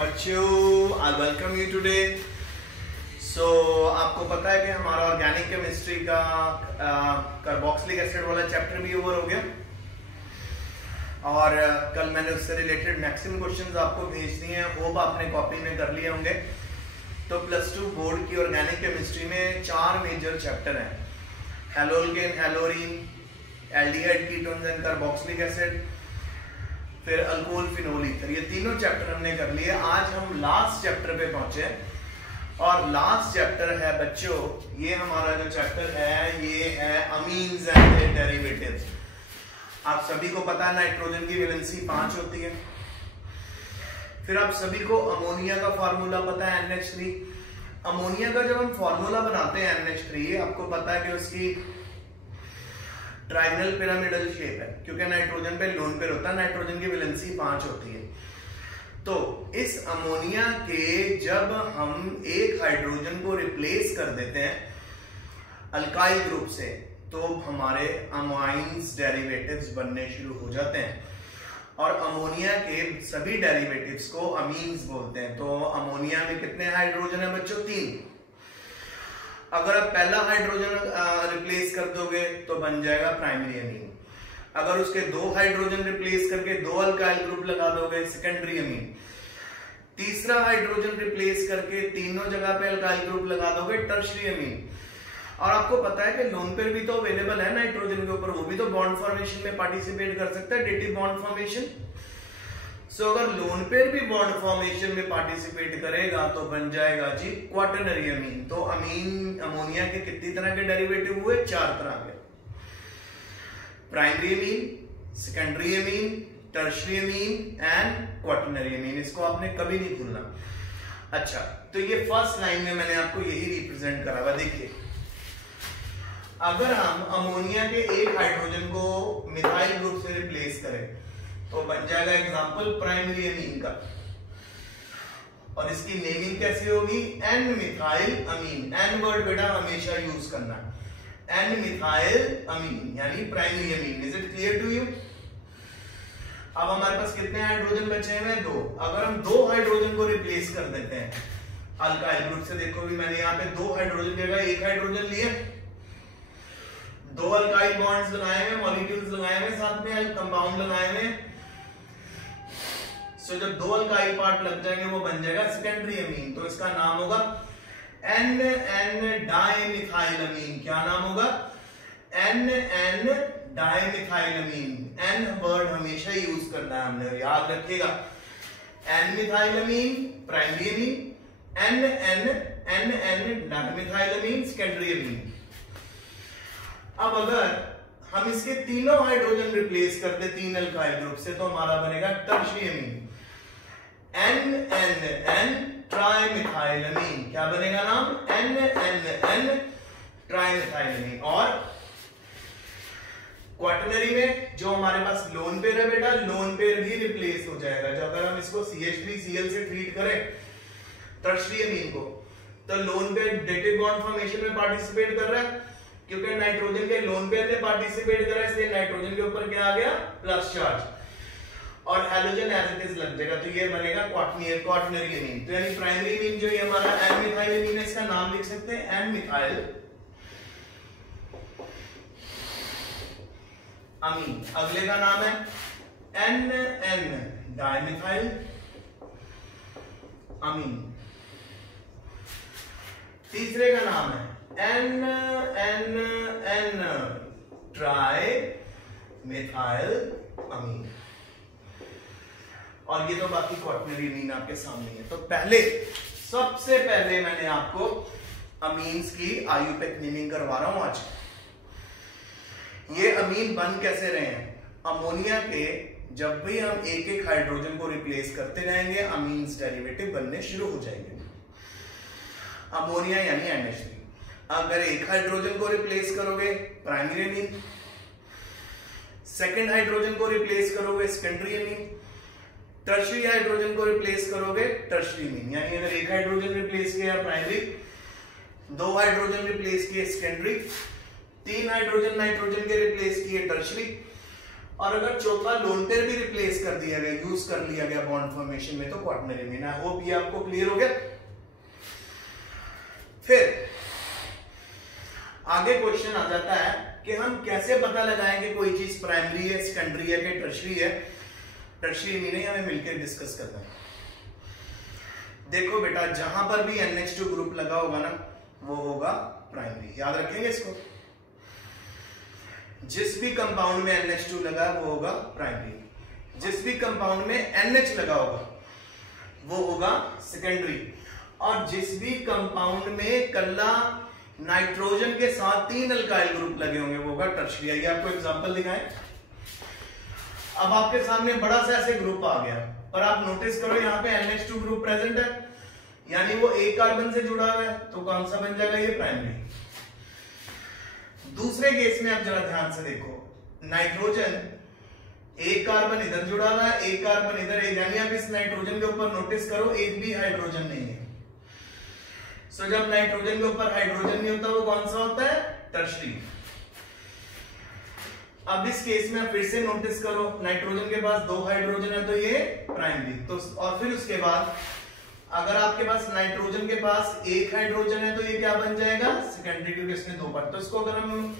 बच्चों I welcome you today. सो आपको पता है कि हमारा ऑर्गेनिक केमिस्ट्री का कार्बोक्सिलिक एसिड वाला चैप्टर भी ओवर हो गया और कल मैंने उससे रिलेटेड मैक्सिमम क्वेश्चंस आपको भेज दिए हैं। होप आपने कॉपी में कर लिए होंगे। तो प्लस 2 बोर्ड की ऑर्गेनिक केमिस्ट्री में 4 मेजर चैप्टर हैं, haloalkane, haloarene, aldehyde ketones and carboxylic acid, फिर अल्कोहल, फिनोल, ईथर। ये तीनों चैप्टर हमने कर लिए। आज हम लास्ट चैप्टर पे पहुंचे और लास्ट चैप्टर है बच्चों, ये हमारा जो चैप्टर है ये है अमीन्स एंड देयर डेरिवेटिव्स। आप सभी को पता है नाइट्रोजन की वैलेंसी 5 होती है। फिर आप सभी को अमोनिया का फार्मूला पता है NH3। अमोनिया का जब हम फार्मूला बनाते हैं NH3, आपको पता है कि उसकी ट्राइगोनल पिरामिडल शेप है क्योंकि नाइट्रोजन पे लोन पेयर होता है, नाइट्रोजन की वैलेंसी 5 होती है। तो इस अमोनिया के जब हम एक हाइड्रोजन को रिप्लेस कर देते हैं अल्काइल ग्रुप से, तो हमारे अमाइन्स डेरिवेटिव्स बनने शुरू हो जाते हैं और अमोनिया के सभी डेरिवेटिव्स को अमीन्स बोलते हैं। तो अमोनिया में कितने हाइड्रोजन है बच्चों? 3। अगर आप पहला हाइड्रोजन रिप्लेस कर दोगे तो बन जाएगा प्राइमरी अमीन। अगर उसके 2 हाइड्रोजन रिप्लेस करके 2 अल्काइल ग्रुप लगा दोगे, सेकेंडरी अमीन। तीसरा हाइड्रोजन रिप्लेस करके तीनों जगह पे अल्काइल ग्रुप लगा दोगे, टर्शरी अमीन। और आपको पता है कि लोन पेयर भी तो अवेलेबल है नाइट्रोजन के ऊपर, वो भी तो बॉन्ड फॉर्मेशन में पार्टिसिपेट कर सकता है, डेटिव बॉन्ड फॉर्मेशन। सो अगर लोन पेयर भी बॉन्ड फॉर्मेशन में पार्टिसिपेट करेगा तो बन जाएगा जी क्वाटरनरी अमीन। तो अमीन अमोनिया के कितनी तरह के डेरिवेटिव हुए? 4 तरह के, primary amine, secondary amine, tertiary amine and quaternary amine. इसको आपने कभी नहीं भूलना। अच्छा, तो ये फर्स्ट लाइन में मैंने आपको यही रिप्रेजेंट करा हुआ। देखिए, अगर हम अमोनिया के एक हाइड्रोजन को मिथाइल ग्रुप से रिप्लेस करें तो बन जाएगा एग्जांपल प्राइमरी अमीन का। और इसकी नेमिंग कैसी होगी? N methyl amine. N word बेटा हमेशा यूज करना, एन मिथाइल अमीन यानी primary amine. Is it clear to you? अब हमारे पास कितने हाइड्रोजन बचे हैं? 2। अगर हम 2 हाइड्रोजन को रिप्लेस कर देते हैं अल्काइल ग्रुप से, देखो भी मैंने यहाँ पे 2 हाइड्रोजन की जगह 1 हाइड्रोजन लिया, 2 अल्काइल बॉन्ड्स लगाए हुए, मॉलिक्यूल्स लगाए हुए, साथ में कंपाउंड लगाए हुए। सो जब 2 अल्काइल पार्ट लग जाएंगे वो बन जाएगा सेकेंडरी अमीन। तो इसका नाम होगा NN डाइमिथाइल अमीन। क्या नाम होगा? NN डाइमिथाइल अमीन। N वर्ड हमेशा यूज करना है हमने, याद रखिएगा। N मिथाइल अमीन प्राइमरी अमीन, NN डाइमिथाइल अमीन सेकेंडरी अमीन। अब अगर हम इसके तीनों हाइड्रोजन रिप्लेस कर दे 3 अल्काइल ग्रुप से तो हमारा बनेगा टर्शरी अमीन, NNN ट्राइमिथाइल अमीन। क्या बनेगा नाम? NNN ट्राइमिथाइल अमीन। और क्वाटरनरी में जो हमारे पास लोन पेयर है बेटा, लोन पेयर भी रिप्लेस हो जाएगा। जो अगर हम इसको CH3Cl से ट्रीट करें टर्शरी अमीन को, तो lone pair dative bond formation में पार्टिसिपेट कर रहा है क्योंकि नाइट्रोजन के लोन पेयर ने पार्टिसिपेट करा, इसलिए नाइट्रोजन के ऊपर क्या आ गया? प्लस चार्ज, और हैलोजन एज इट इज लग जाएगा। तो ये बनेगा क्वाटरनरी अमीन। तो यानी प्राइमरी अमीन जो ये हमारा एन मिथाइल अमीन है, इसका नाम लिख सकते हैं एन मिथाइल अमीन। अगले का नाम है NN डाइमिथाइल अमीन। तीसरे का नाम है NNN ट्राई मिथाइल अमीन। और ये तो बाकी क्वाटरनरी अमीन आपके सामने है। तो सबसे पहले मैंने आपको अमीन्स की आयुपेक नेमिंग करवा रहा हूं आज। ये अमीन बन कैसे रहे हैं? अमोनिया के जब भी हम एक हाइड्रोजन को रिप्लेस करते जाएंगे अमीन्स डेरिवेटिव बनने शुरू हो जाएंगे। अमोनिया यानी NH3। अगर एक हाइड्रोजन को रिप्लेस करोगे प्राइमरी अमीन, सेकेंड हाइड्रोजन को रिप्लेस करोगे सेकेंडरी अमीन, टर्शरी हाइड्रोजन को रिप्लेस करोगे टर्शरी अमीन। यानी अगर एक हाइड्रोजन रिप्लेस किया प्राइमरी, 2 हाइड्रोजन रिप्लेस किए सेकेंडरी, 3 हाइड्रोजन नाइट्रोजन के रिप्लेस किए टर्शरी, और अगर चौथा लोन पेयर भी रिप्लेस कर दिया गया, यूज कर लिया गया बॉन्ड फॉर्मेशन में, तो क्वाटरनरी मीन। आई होप ये आपको क्लियर हो गया। फिर आगे क्वेश्चन आ जाता है कि हम कैसे पता लगाएं कि कोई चीज प्राइमरी है, सेकेंडरी है कि टर्शरी है। टर्शरी मीनिंग हमें मिलकर डिस्कस करना है। देखो बेटा, जहां पर भी NH2 ग्रुप लगा होगा ना, वो होगा प्राइमरी। याद रखेंगे इसको। जिस भी कंपाउंड में NH2 लगा है वो होगा प्राइमरी। जिस भी कंपाउंड में NH लगा होगा वो होगा सेकेंडरी। और जिस भी कंपाउंड में कल्ला नाइट्रोजन के साथ 3 अल्काइल ग्रुप लगे होंगे वो होगा टर्शरी। आइए आपको एग्जांपल दिखाएं। अब आपके सामने बड़ा सा ऐसे ग्रुप आ गया, पर आप नोटिस करो यहाँ पे NH2 ग्रुप प्रेजेंट है, यानी वो एक कार्बन से जुड़ा हुआ है, तो कौन सा बन जाएगा? ये प्राइमरी। दूसरे केस में आप जरा ध्यान से देखो, नाइट्रोजन एक कार्बन इधर जुड़ा हुआ है, एक कार्बन इधर, यानी आप इस नाइट्रोजन के ऊपर नोटिस करो एक भी हाइड्रोजन नहीं है। सो जब नाइट्रोजन के ऊपर हाइड्रोजन नहीं होता वो कौन सा होता है? टर्शरी। अब इस केस में आप फिर से नोटिस करो, नाइट्रोजन के पास 2 हाइड्रोजन है तो ये प्राइमरी। तो और फिर उसके बाद अगर आपके पास नाइट्रोजन के पास 1 हाइड्रोजन है तो ये क्या बन जाएगा? सेकेंडरी, क्योंकि इसमें 2 पार्ट। तो इसको अगर हम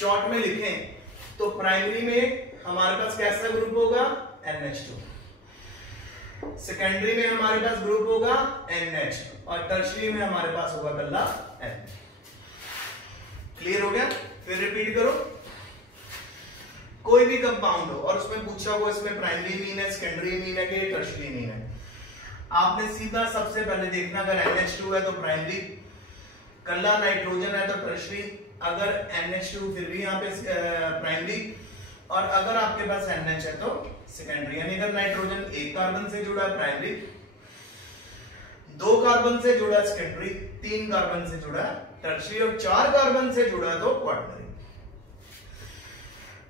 शॉर्ट में लिखें तो प्राइमरी में हमारे पास कैसा ग्रुप होगा? NH2। सेकेंडरी में हमारे पास ग्रुप होगा NH, और टर्शरी में हमारे पास होगा कल्ला N। क्लियर हो गया? फिर रिपीट करो। कोई भी कंपाउंड हो और उसमें पूछा हो इसमें प्राइमरी मीन है, सेकेंडरी मीन है कि टर्शरी मीन है, आपने सीधा सबसे पहले देखना, अगर NH2 है तो प्राइमरी, कल्ला नाइट्रोजन है तो टर्शरी, अगर NH2 फिर भी यहाँ पे प्राइमरी, और अगर आपके पास NH है तो सेकेंडरी। यानी अगर नाइट्रोजन 1 कार्बन से जुड़ा है प्राइमरी, 2 कार्बन से जुड़ा है सेकेंडरी, 3 कार्बन से जुड़ा है टर्शरी, और 4 कार्बन से जुड़ा है तो क्वाटरनरी।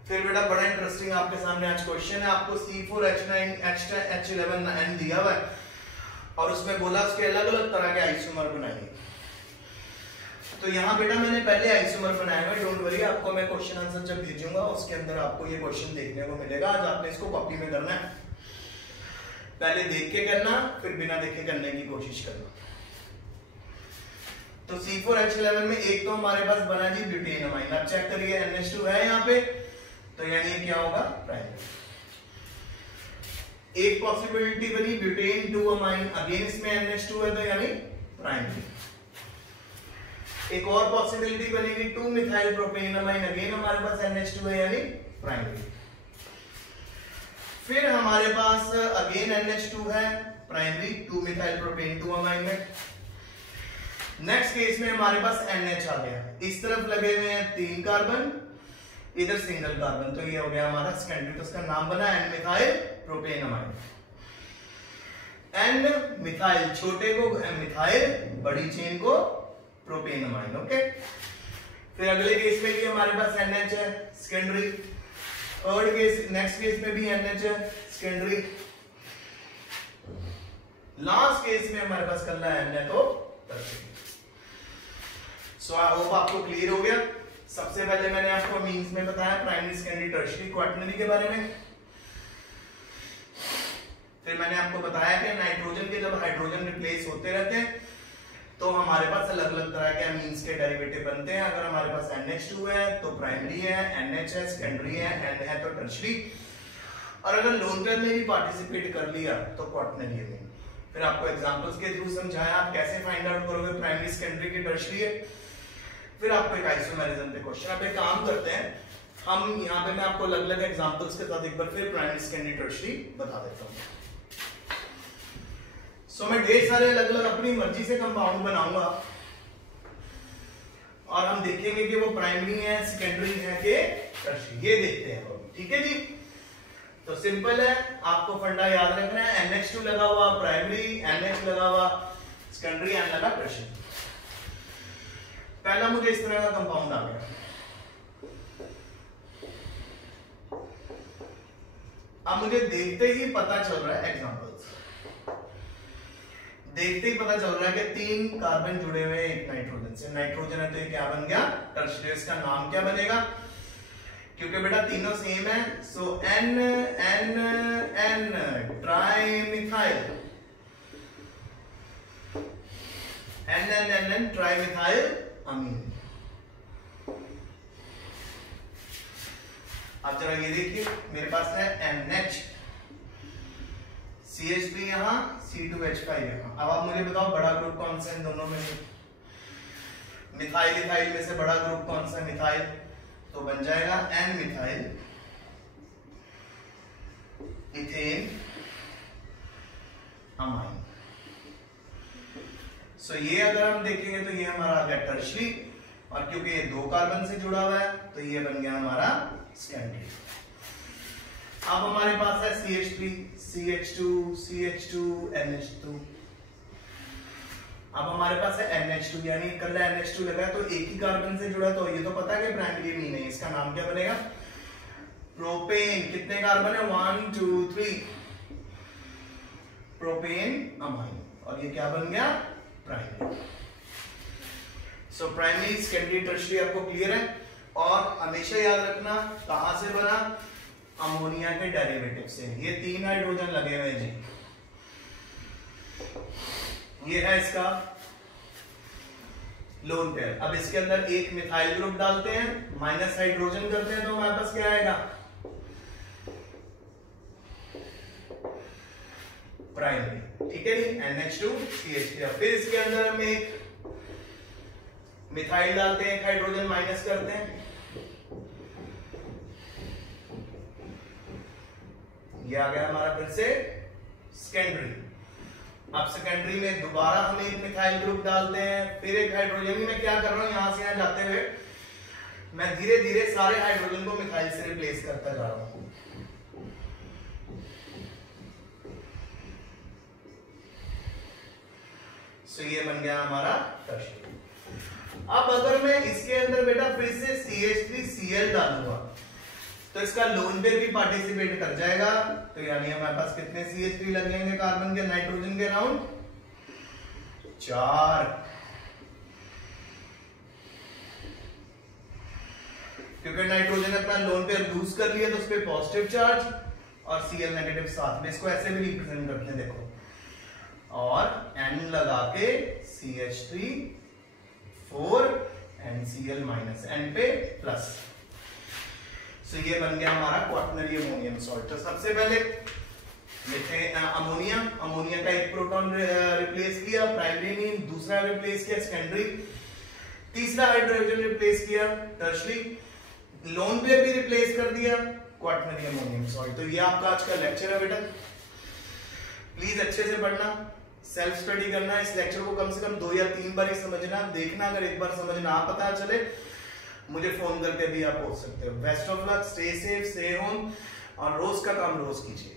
फिर बेटा बड़ा इंटरेस्टिंग आपके सामने आज क्वेश्चन है। आपको C4H9H11N दिया हुआ है और उसमें बोला उसके अलग अलग तरह के आइसोमर बनाइए। तो यहाँ बेटा मैंने पहले आइसोमर बनाया हुआ, डोंट वरी, आपको मैं क्वेश्चन आंसर जब भेजूंगा उसके अंदर आपको ये क्वेश्चन देखने को मिलेगा। आज आपने इसको कॉपी में करना है, पहले देख के करना, फिर बिना देखे करने की कोशिश करना। तो C4H11 में एक तो हमारे पास बना जी ब्यूटेन अमाइन। आप चेक करिए NH2 है यहाँ पे, तो यानी क्या होगा? प्राइमरी। एक पॉसिबिलिटी बनी ब्यूटेन 2 अमाइन, अगेन इसमें NH2 है तो यानी प्राइमरी। एक और पॉसिबिलिटी बनेगी 2 मिथाइल प्रोपेन अमाइन, अगेन हमारे पास NH2 है यानी प्राइमरी। फिर हमारे पास अगेन NH2 है, प्राइमरी, 2 मिथाइल प्रोपेन 2 अमाइन में। नेक्स्ट केस में हमारे पास NH आ गया, इस तरफ लगे हुए हैं 3 कार्बन, इधर सिंगल कार्बन, तो ये हो गया हमारा सेकेंडरी। तो इसका नाम बना N methyl propane amine. N methyl छोटे को मिथाइल, बड़ी चेन को प्रोपेन अमाइन। ओके, फिर अगले केस में भी हमारे पास NH है, secondary. Third case, next case में भी NH है, सेकेंडरी। लास्ट केस में हमारे पास कल्ला N है तो टर्शरी। सो आई होप आपको क्लियर हो गया। सबसे पहले मैंने आपको मीन्स में बताया प्राइमरी, सेकेंडरी, टर्शरी, क्वाटरनरी के बारे में। फिर मैंने आपको बताया कि नाइट्रोजन के जब हाइड्रोजन रिप्लेस होते रहते हैं तो हमारे पास अलग अलग तरह के मीन्स के डेरिवेटिव बनते हैं। अगर हमारे पास NH2 है तो प्राइमरी है, NH है सेकेंडरी है, N है तो टर्शरी, और अगर लोन पेयर में भी पार्टिसिपेट कर लिया तो क्वाटरनरी है। फिर आपको एग्जांपल्स के थ्रू समझाया आप कैसे फाइंड आउट करोगे प्राइमरी, सेकेंडरी की, टर्शरी है। फिर आपको एक आइसोमेरिज्म पे क्वेश्चन। आप एक काम करते हैं, हम यहाँ पे मैं आपको अलग अलग एग्जांपल्स के साथ एक बार फिर प्राइमरी, सेकेंडरी, टर्शरी बता देता हूँ। सो मैं ढेर सारे अलग अलग अपनी मर्जी से कंपाउंड बनाऊंगा और हम देखेंगे कि वो प्राइमरी है, सेकेंडरी है कि टर्शरी। ये देखते हैं, ठीक है जी। तो सिंपल है, आपको फंडा याद रखना है। NH2 लगा हुआ प्राइमरी, NH लगा हुआ सेकेंडरी, N लगा टर्शरी। पहला मुझे इस तरह का कंपाउंड आ गया। अब मुझे देखते ही पता चल रहा है, एग्जांपल्स देखते ही पता चल रहा है कि 3 कार्बन जुड़े हुए हैं एक नाइट्रोजन से। नाइट्रोजन है तो ये क्या बन गया? टर्शरी। इसका नाम क्या बनेगा? क्योंकि बेटा तीनों सेम है, so N N N trimethyl, N N N N trimethyl amine. अब जरा ये देखिए, मेरे पास है NH, CH3 यहां, C2H5 यहां। अब आप मुझे बताओ बड़ा ग्रुप कौन सा है इन दोनों में से? मिथाइल इथाइल में से बड़ा ग्रुप कौन सा है? मिथाइल। तो बन जाएगा N मिथाइल इथेन अमाइन। सो ये अगर हम देखेंगे तो ये हमारा आ गया टर्शरी, और क्योंकि ये 2 कार्बन से जुड़ा हुआ है तो ये बन गया हमारा सेकेंडरी। अब हमारे पास है CH3, CH2, CH2, NH2। अब हमारे पास है NH2, यानी कल NH2 लगा है तो एक ही कार्बन से जुड़ा, तो ये तो पता है कि प्राइमरी अमीन है। इसका नाम क्या बनेगा? प्रोपेन। कितने कार्बन है? 1 2 3, प्रोपेन अमाइन। और ये क्या बन गया? Primary. So primary, secondary, tertiary आपको क्लियर है। और हमेशा याद रखना कहां से बना? अमोनिया के डेरिवेटिव से। ये 3 हाइड्रोजन लगे हुए जी, ये है इसका लोन पेयर। अब इसके अंदर एक मिथाइल ग्रुप डालते हैं, माइनस हाइड्रोजन करते हैं, तो हमारे पास क्या आएगा? प्राइमरी। ठीक है जी, NH2 CH3। फिर इसके अंदर हम एक मिथाइल डालते हैं, एक हाइड्रोजन माइनस करते हैं, ये आ गया हमारा फिर से सेकेंडरी। अब सेकेंडरी में दोबारा हम एक मिथाइल ग्रुप डालते हैं, फिर एक हाइड्रोजन। मैं क्या कर रहा हूं, यहां से यहां जाते हुए मैं धीरे धीरे सारे हाइड्रोजन को मिथाइल से रिप्लेस करता जा रहा हूं। सो ये बन गया हमारा टर्शियरी। अब अगर मैं इसके अंदर बेटा फिर से CH3Cl डालूंगा तो इसका लोन पेयर भी पार्टिसिपेट कर जाएगा। तो यानी हमारे पास कितने CH3 लगेंगे कार्बन के, नाइट्रोजन के राउंड? 4। क्योंकि नाइट्रोजन अपना लोन पेयर लूज कर लिया तो उस पर पॉजिटिव चार्ज और Cl नेगेटिव साथ में। इसको ऐसे भी रिप्रेजेंट करते हैं, देखो, और N लगा के CH3 4 NCl माइनस, N पे प्लस। तो ये बन गया हमारा क्वाटरनरी अमोनियम सॉल्ट। तो सबसे पहले अमोनिया का एक प्रोटॉन रिप्लेस किया, प्राइमरी अमीन। दूसरा रिप्लेस किया सेकेंडरी। तीसरा हाइड्रोजन रिप्लेस किया, टर्शियरी। लोन पेयर भी रिप्लेस कर दिया, क्वाटरनरी अमोनियम सॉल्ट। तो ये आपका आज का लेक्चर है बेटा, प्लीज अच्छे से पढ़ना, सेल्फ स्टडी करना। इस लेक्चर को कम से कम 2 या 3 बार ही समझना, देखना। अगर एक बार समझ ना पता चले मुझे फोन करके भी आप पूछ सकते हो। Best of luck, stay safe, stay home, और रोज का काम रोज कीजिए।